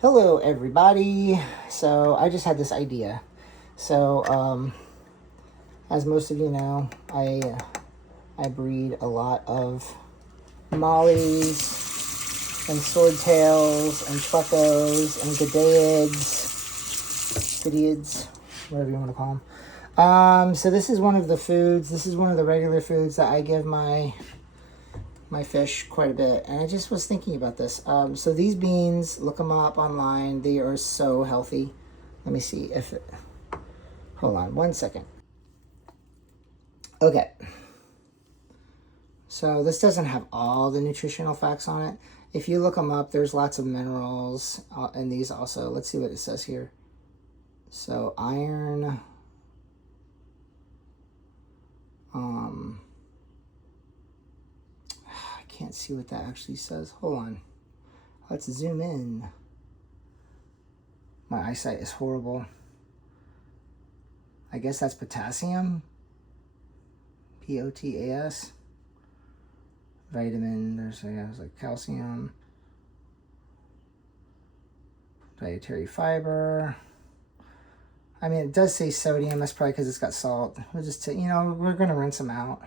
Hello everybody. So I just had this idea. So as most of you know, I breed a lot of mollies and swordtails and truckos and Gideids, whatever you want to call them. So this is one of the foods. This is one of the regular foods that I give my fish quite a bit, and I just was thinking about this. So these beans, look them up online. They are so healthy. Let me see if it. Hold on 1 second. Okay. So this doesn't have all the nutritional facts on it. If you look them up, there's lots of minerals in these also. Let's see what it says here. So iron. Can't see what that actually says. Hold on. Let's zoom in. My eyesight is horrible. I guess that's potassium. Potas. Vitamin. There's like calcium. Dietary fiber. I mean, it does say sodium. That's probably because it's got salt. We'll just, we're going to rinse them out.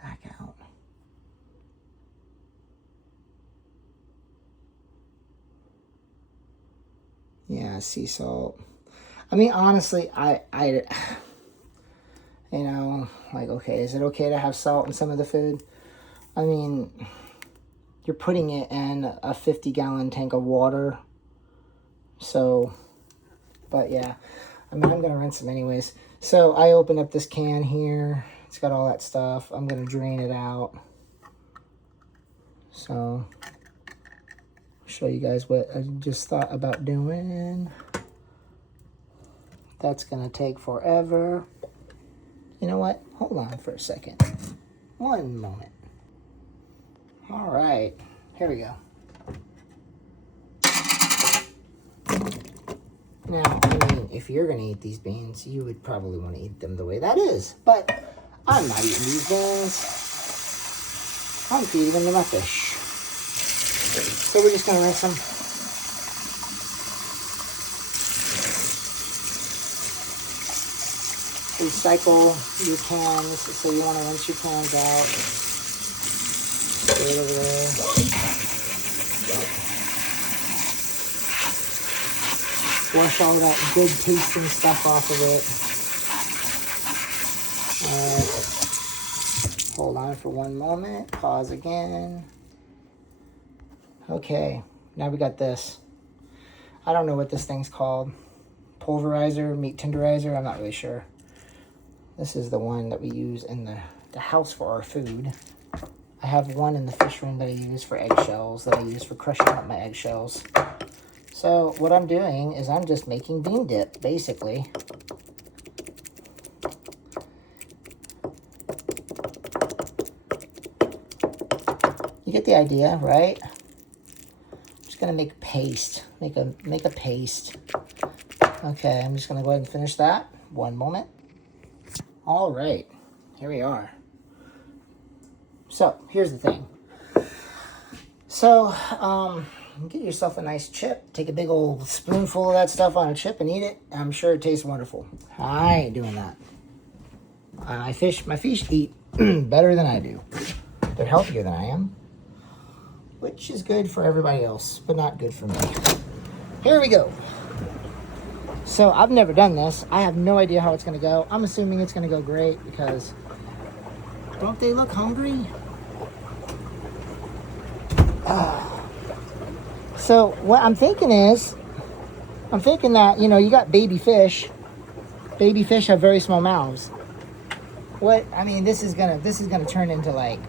Back out. Yeah, sea salt. I mean, honestly, okay, is it okay to have salt in some of the food? I mean, you're putting it in a 50-gallon tank of water. So, but yeah, I mean, I'm going to rinse them anyways. So I opened up this can here. It's got all that stuff. I'm going to drain it out. So, I'll show you guys what I just thought about doing. That's going to take forever. You know what? Hold on for a second. One moment. All right. Here we go. Now, I mean, if you're going to eat these beans, you would probably want to eat them the way that is. But I'm not eating these beans. I'm feeding them to my fish. So we're just going to rinse them. Recycle your cans. So you want to rinse your cans out. Put it over there. Wash all that good tasting stuff off of it. Hold on for 1 moment. Pause again. Okay, now we got this. I don't know what this thing's called. Pulverizer, meat tenderizer, I'm not really sure. This is the one that we use in the house for our food. I have one in the fish room that I use for eggshells, that I use for crushing up my eggshells. So what I'm doing is I'm just making bean dip, basically. You get the idea, right? I'm just gonna make paste. Make a paste. Okay, I'm just gonna go ahead and finish that. 1 moment. All right, here we are. So here's the thing. So get yourself a nice chip. Take a big old spoonful of that stuff on a chip and eat it. I'm sure it tastes wonderful. I ain't doing that. My fish eat better than I do. They're healthier than I am, which is good for everybody else, but not good for me. Here we go. So I've never done this. I have no idea how it's going to go. I'm assuming it's going to go great because don't they look hungry? So what I'm thinking is, that, you got baby fish. Baby fish have very small mouths. This is gonna turn into like,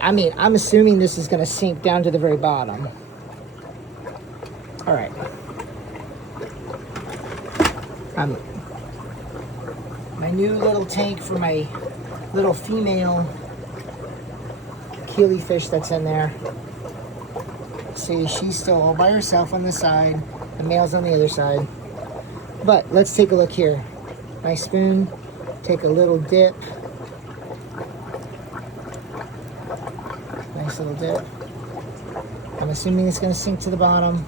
I'm assuming this is gonna sink down to the very bottom. All right. My new little tank for my little female keely fish that's in there. See, she's still all by herself on this side. The male's on the other side. But let's take a look here. Nice spoon. Take a little dip. Nice nice little dip. I'm assuming it's going to sink to the bottom.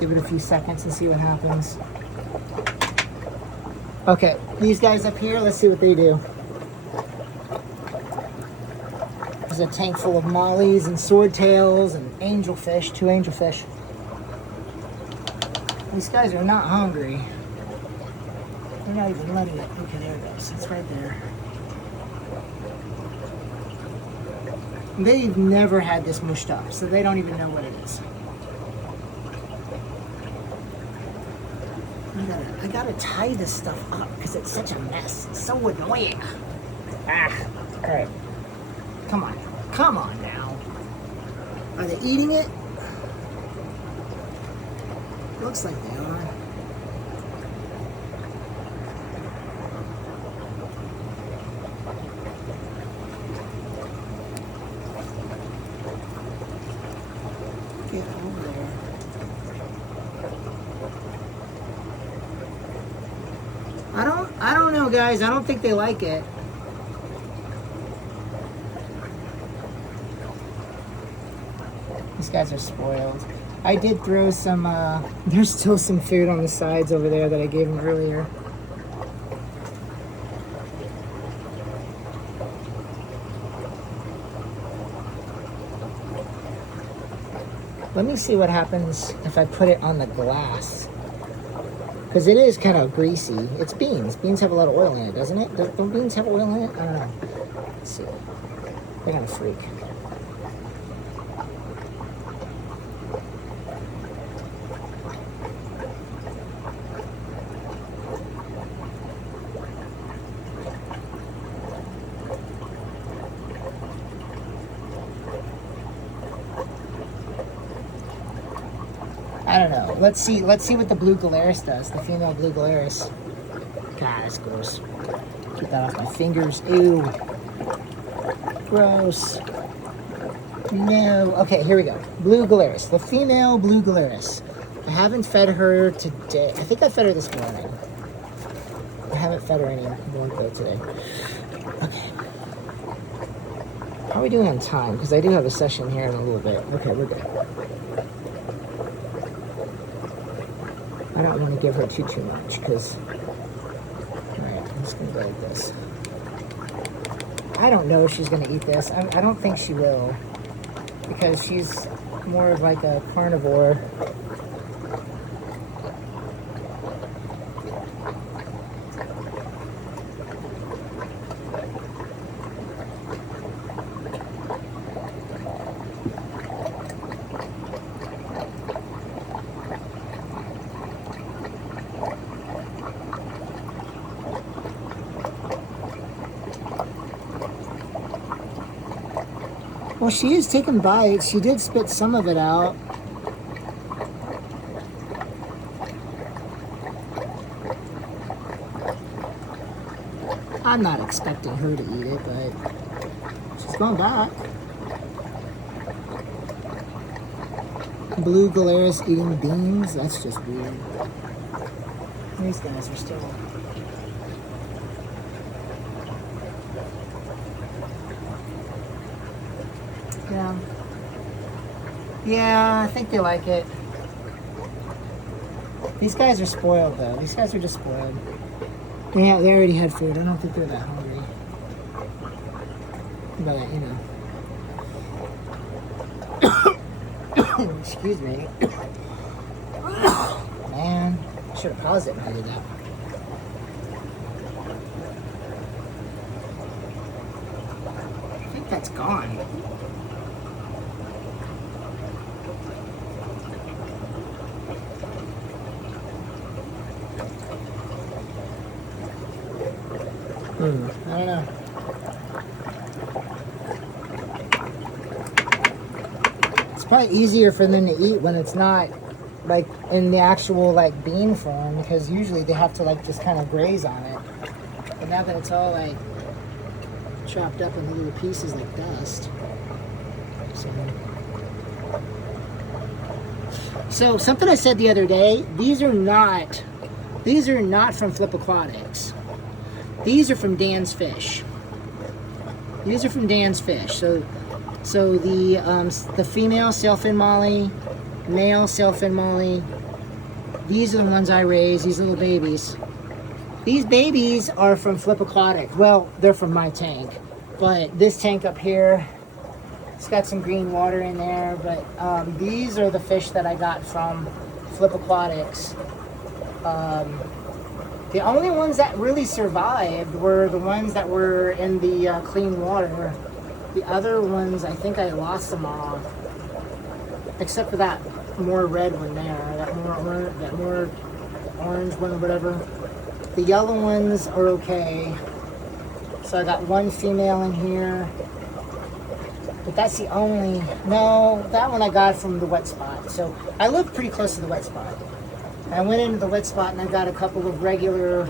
Give it a few seconds and see what happens. Okay, these guys up here, let's see what they do. There's a tank full of mollies and swordtails and angelfish, 2 angelfish. These guys are not hungry. They're not even letting it. Okay, there it goes. It's right there. They've never had this mushed up, so they don't even know what it is. I gotta tie this stuff up because it's such a mess. It's so annoying. All right. Come on now. Are they eating it? Looks like they are. Get over there. I don't know, guys. I don't think they like it. These guys are spoiled. I did throw some, there's still some food on the sides over there that I gave them earlier. Let me see what happens if I put it on the glass. Because it is kind of greasy. It's beans. Beans have a lot of oil in it, doesn't it? Don't beans have oil in it? I don't know. Let's see. They're gonna freak. I don't know. Let's see what the blue Gularis does. The female blue Gularis. God, that's gross. Get that off my fingers. Ew. Gross. No. Okay, here we go. Blue Gularis. The female blue Gularis. I haven't fed her today. I think I fed her this morning. I haven't fed her any more though today. Okay. How are we doing on time? Because I do have a session here in a little bit. Okay, we're good. I don't want to give her too much because, alright, I'm just going to go like this. I don't know if she's going to eat this. I don't think she will because she's more of like a carnivore. Well, she is taking bites. She did spit some of it out. I'm not expecting her to eat it, but she's going back. Blue Gularis eating beans? That's just weird. These guys are still... Yeah, I think they like it. These guys are spoiled, though. These guys are just spoiled. Yeah, they already had food. I don't think they're that hungry. But, you know. Excuse me. Man, I should have paused it when I did that. I think that's gone. I don't know. It's probably easier for them to eat when it's not like in the actual like bean form because usually they have to like just kind of graze on it. But now that it's all like chopped up into little pieces like dust. So something I said the other day, these are not from Flip Aquatics. These are from Dan's Fish. These are from Dan's Fish. So the female sailfin molly, male sailfin molly. These are the ones I raise. These little babies. These babies are from Flip Aquatic. Well, they're from my tank, but this tank up here, it's got some green water in there. But these are the fish that I got from Flip Aquatics. The only ones that really survived were the ones that were in the clean water. The other ones, I think I lost them all, except for that more red one there, that more orange one or whatever. The yellow ones are okay. So I got one female in here, but that's the only. No, that one I got from the wet spot. So I live pretty close to the wet spot. I went into the wet spot and I got a couple of regular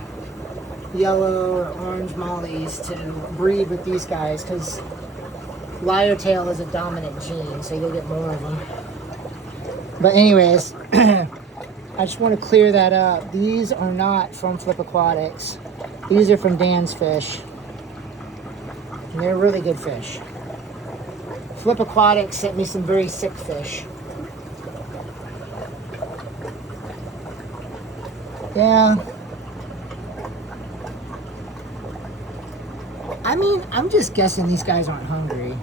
yellow or orange mollies to breed with these guys because Lyre-tail is a dominant gene, so you'll get more of them. But anyways, I just want to clear that up. These are not from Flip Aquatics. These are from Dan's Fish. And they're really good fish. Flip Aquatics sent me some very sick fish. Yeah. I mean, I'm just guessing these guys aren't hungry.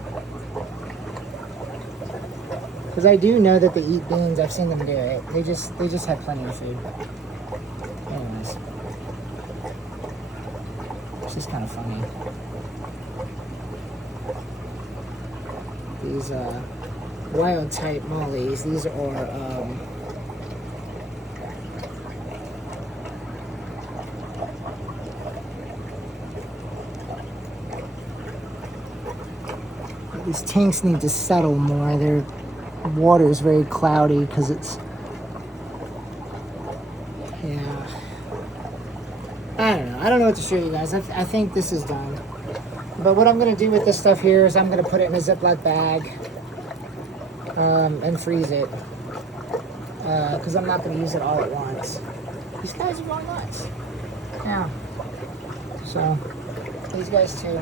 Because I do know that they eat beans. I've seen them do it. They just have plenty of food. Anyways. It's just kind of funny. These wild type mollies, these are these tanks need to settle more. Their water is very cloudy because it's, yeah. I don't know. I don't know what to show you guys. I think this is done. But what I'm going to do with this stuff here is I'm going to put it in a Ziploc bag and freeze it. Because I'm not going to use it all at once. These guys are going nuts. Yeah. So, these guys too.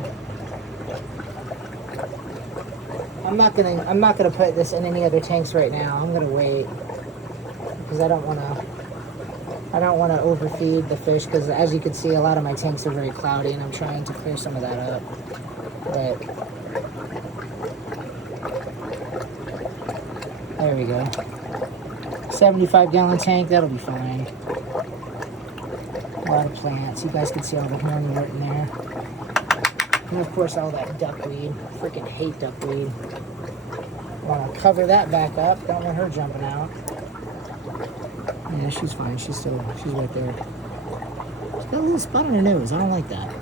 I'm not gonna put this in any other tanks right now. I'm gonna wait because I don't wanna overfeed the fish because as you can see, a lot of my tanks are very cloudy and I'm trying to clear some of that up. But there we go. 75-gallon tank, that'll be fine. A lot of plants. You guys can see all the hornwort in there. And of course all that duckweed. Freaking hate duckweed. Want to cover that back up. Don't want her jumping out. Yeah, she's fine. She's right there. She's got a little spot on her nose. I don't like that.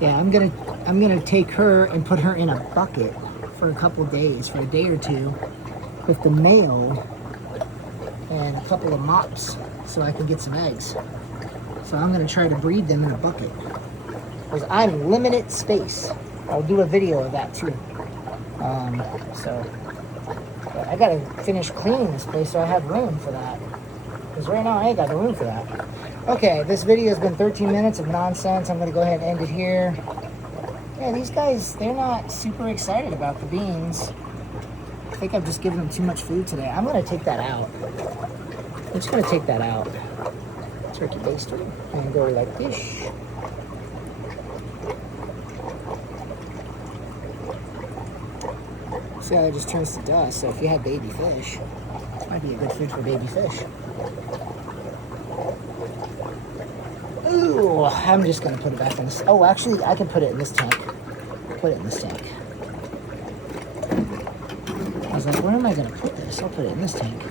Yeah, I'm gonna take her and put her in a bucket for a couple days, for a day or two, with the male and a couple of mops so I can get some eggs. So I'm gonna try to breed them in a bucket. Because I'm limited space. I'll do a video of that too. But I gotta finish cleaning this place so I have room for that. Because right now I ain't got the room for that. Okay, this video has been 13 minutes of nonsense. I'm gonna go ahead and end it here. Yeah, these guys, they're not super excited about the beans. I think I've just given them too much food today. I'm gonna take that out. I'm just gonna take that out. Turkey baster. And go like this. See how it just turns to dust. So if you have baby fish, it might be a good food for baby fish. Ooh, I'm just gonna put it back in this. Oh, actually, I can put it in this tank. Put it in this tank. I was like, where am I gonna put this? I'll put it in this tank.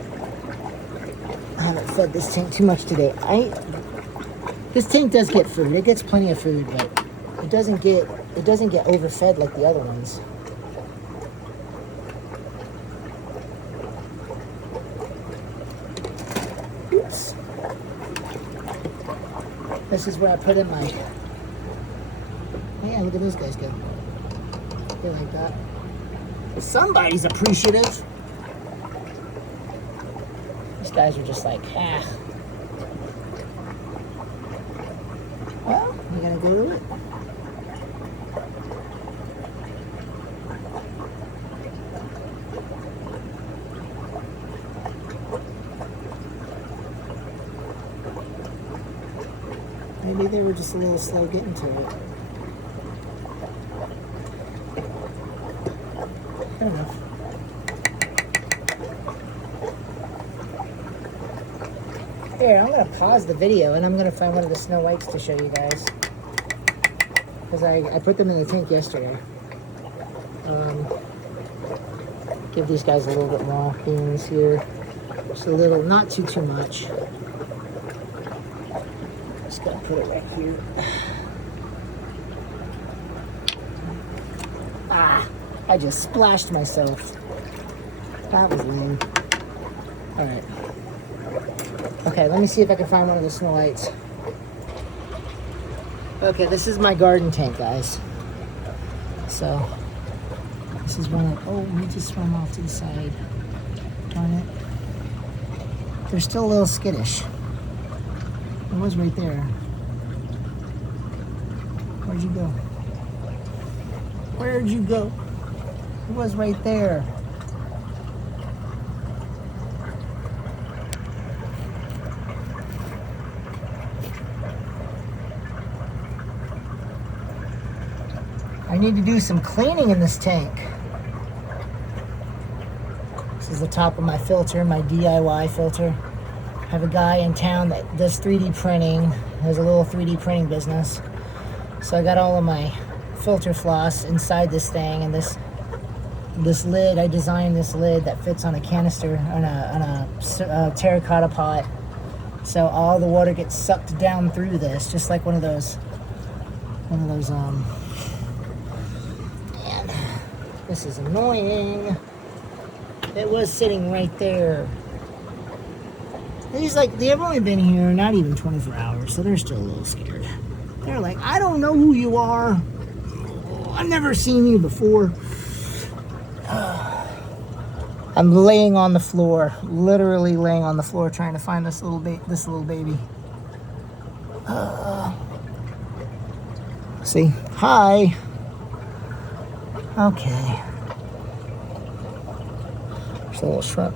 I haven't fed this tank too much today. This tank does get food. It gets plenty of food, but it doesn't get overfed like the other ones. Oops. This is where I put in my. Yeah, look at those guys go. They like that. Somebody's appreciative. These guys are just like, ah. Well, we gotta go to it. Maybe they were just a little slow getting to it. Fair enough. Here, I'm going to pause the video and I'm going to find one of the Snow Whites to show you guys. Because I put them in the tank yesterday. Give these guys a little bit more beans here. Just a little, not too much. Just going to put it right here. Ah, I just splashed myself. That was lame. Alright. Okay, let me see if I can find one of the Snow Whites. Okay, this is my garden tank, guys. So, this is one of, oh, we just swam off to the side. Darn it. They're still a little skittish. It was right there. Where'd you go? Where'd you go? It was right there. I need to do some cleaning in this tank. This is the top of my filter, my DIY filter. I have a guy in town that does 3D printing, has a little 3D printing business. So I got all of my filter floss inside this thing, and this lid, I designed this lid that fits on a canister, on a terracotta pot. So all the water gets sucked down through this, just like one of those, man, this is annoying. It was sitting right there. He's like, they've only been here not even 24 hours, so they're still a little scared. They're like, I don't know who you are. I've never seen you before. I'm laying on the floor, literally laying on the floor, trying to find this little baby. See, hi. Okay. There's a little shrimp.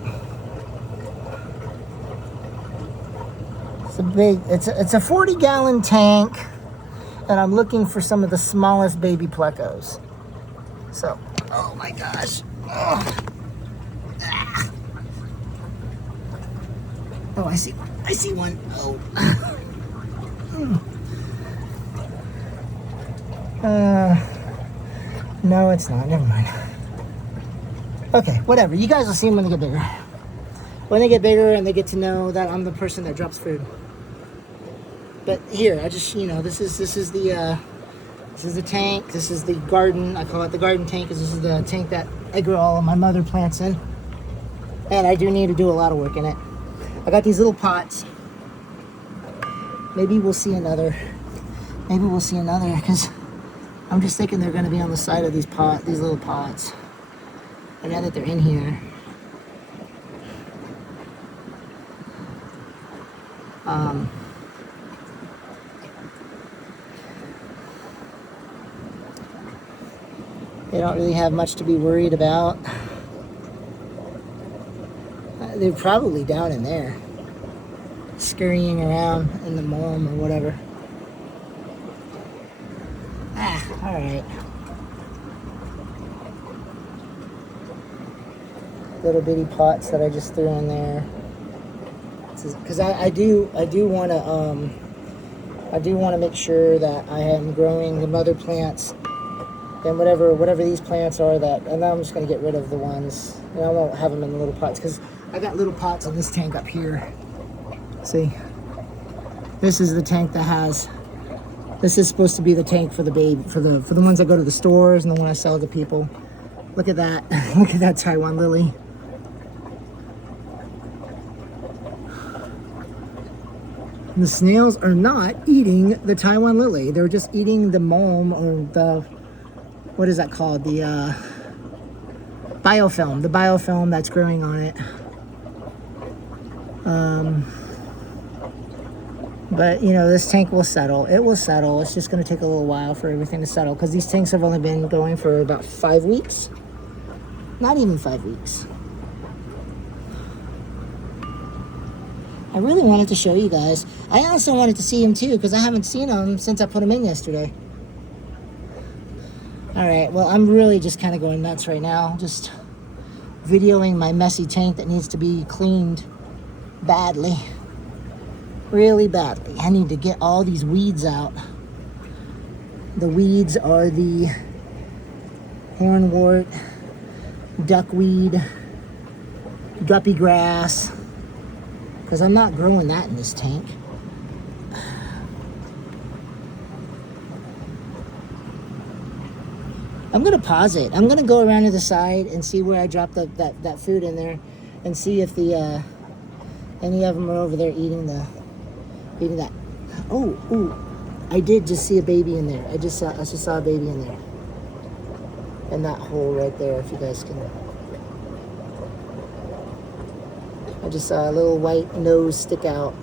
It's a 40-gallon tank, and I'm looking for some of the smallest baby plecos. So, oh my gosh. Oh, oh, I see one. Oh. No, it's not. Never mind. Okay, whatever. You guys will see them when they get bigger. When they get bigger and they get to know that I'm the person that drops food. But here, I just, this is the tank. This is the garden. I call it the garden tank because this is the tank that I grow all of my mother plants in. And I do need to do a lot of work in it. I got these little pots. Maybe we'll see another. Because I'm just thinking they're going to be on the side of these little pots. And now that they're in here, they don't really have much to be worried about. They're probably down in there, scurrying around in the mulm or whatever. All right. Little bitty pots that I just threw in there. Because I do want to make sure that I am growing the mother plants and whatever these plants are and then I'm just going to get rid of the ones. And I won't have them in the little pots because I got little pots in this tank up here. See, this is the tank that has. This is supposed to be the tank for the baby, for the ones that go to the stores and the one I sell to people. Look at that! Look at that Taiwan lily. The snails are not eating the Taiwan lily. They're just eating the mulm, or the, what is that called? The biofilm. The biofilm that's growing on it. But, you know, this tank will settle. It will settle. It's just going to take a little while for everything to settle because these tanks have only been going for about 5 weeks. Not even 5 weeks. I really wanted to show you guys. I also wanted to see him too because I haven't seen him since I put him in yesterday. All right, well, I'm really just kind of going nuts right now. Just videoing my messy tank that needs to be cleaned badly. Really badly. I need to get all these weeds out. The weeds are the hornwort, duckweed, guppy grass, because I'm not growing that in this tank. I'm gonna pause it. I'm gonna go around to the side and see where I dropped that food in there, and see if the any of them are over there eating that. Oh, I did just see a baby in there. I just saw a baby in there. In that hole right there, if you guys can. I just saw a little white nose stick out.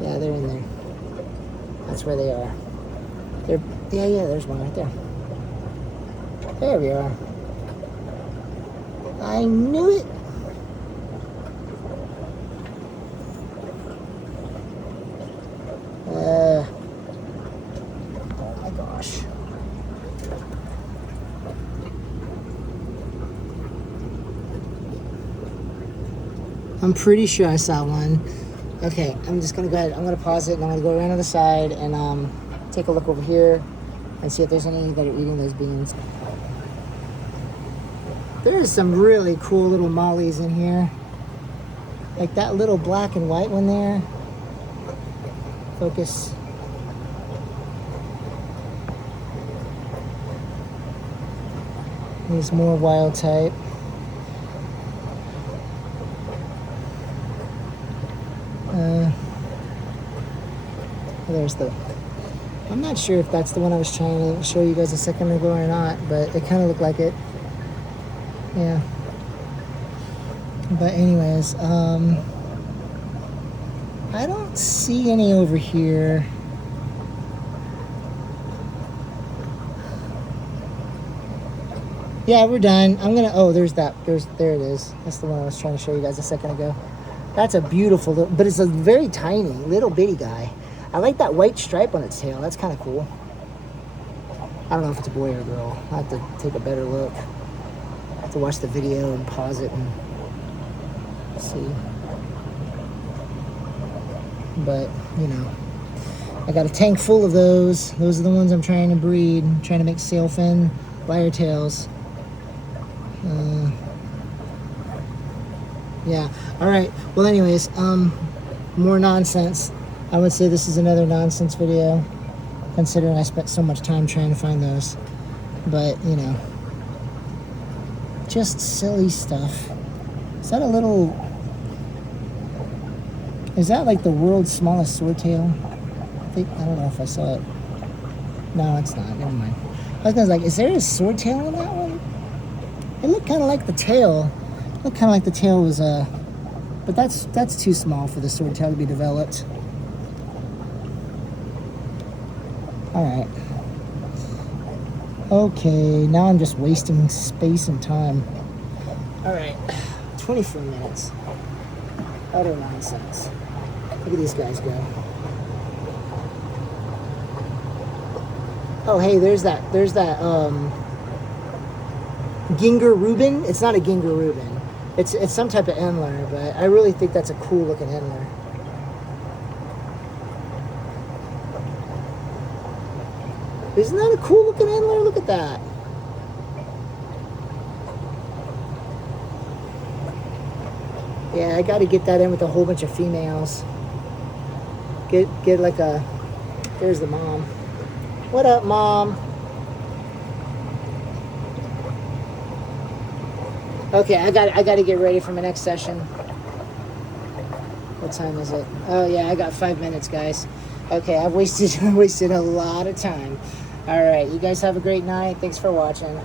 Yeah, they're in there. That's where they are. Yeah, there's one right there. There we are. I knew it. Oh my gosh. I'm pretty sure I saw one. Okay, I'm just gonna go ahead. I'm gonna pause it and I'm gonna go around to the side and take a look over here and see if there's any that are eating those beans. There's some really cool little mollies in here. Like that little black and white one there. Focus. There's more wild type. There's the, I'm not sure if that's the one I was trying to show you guys a second ago or not, but it kind of looked like it. Yeah. But anyways, I don't see any over here. Yeah, we're done. I'm gonna, oh, there it is. That's the one I was trying to show you guys a second ago. That's a beautiful little, but it's a very tiny, little bitty guy. I like that white stripe on its tail. That's kind of cool. I don't know if it's a boy or a girl. I'll have to take a better look. I have to watch the video and pause it and see. But, you know, I got a tank full of those. Those are the ones I'm trying to breed. I'm trying to make sailfin lyre tails. Yeah. All right. Well, anyways, more nonsense. I would say this is another nonsense video, considering I spent so much time trying to find those. But, you know, just silly stuff. Is that a little... Is that like the world's smallest swordtail? I don't know if I saw it. No, it's not. Never mind. I was gonna like, is there a swordtail on that one? It looked kind of like the tail. It looked kind of like the tail was but that's too small for the swordtail to be developed. All right. Okay, now I'm just wasting space and time. All right, 24 minutes. Utter nonsense. Look at these guys go. Oh, hey, there's that Ginger Reuben. It's not a Ginger Reuben. It's some type of Endler, but I really think that's a cool looking Endler. Isn't that a cool looking Endler? Look at that. Yeah, I got to get that in with a whole bunch of females. Get like a... There's the mom. What up, Mom? Okay, I got to get ready for my next session. What time is it? Oh yeah, I got 5 minutes, guys. Okay, I've wasted a lot of time. All right, you guys have a great night. Thanks for watching.